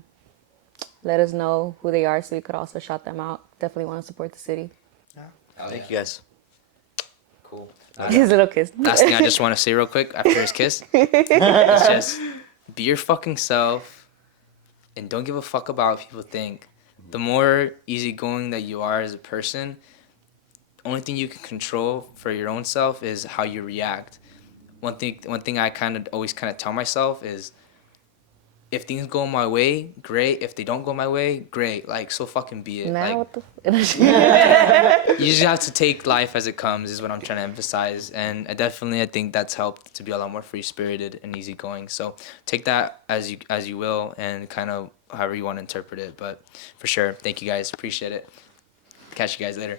let us know who they are so we could also shout them out. Definitely want to support the city. Thank you guys. Cool. His little kiss. Last thing I just want to say real quick after his kiss is just be your fucking self and don't give a fuck about what people think. The more easygoing that you are as a person, only thing you can control for your own self is how you react. One thing I always tell myself is, if things go my way, great. If they don't go my way, great. Like, so fucking be it. Now Like, what the you just have to take life as it comes is what I'm trying to emphasize. And I think that's helped to be a lot more free-spirited and easygoing. So take that as you will, and kind of however you want to interpret it. But for sure, thank you guys. Appreciate it. Catch you guys later.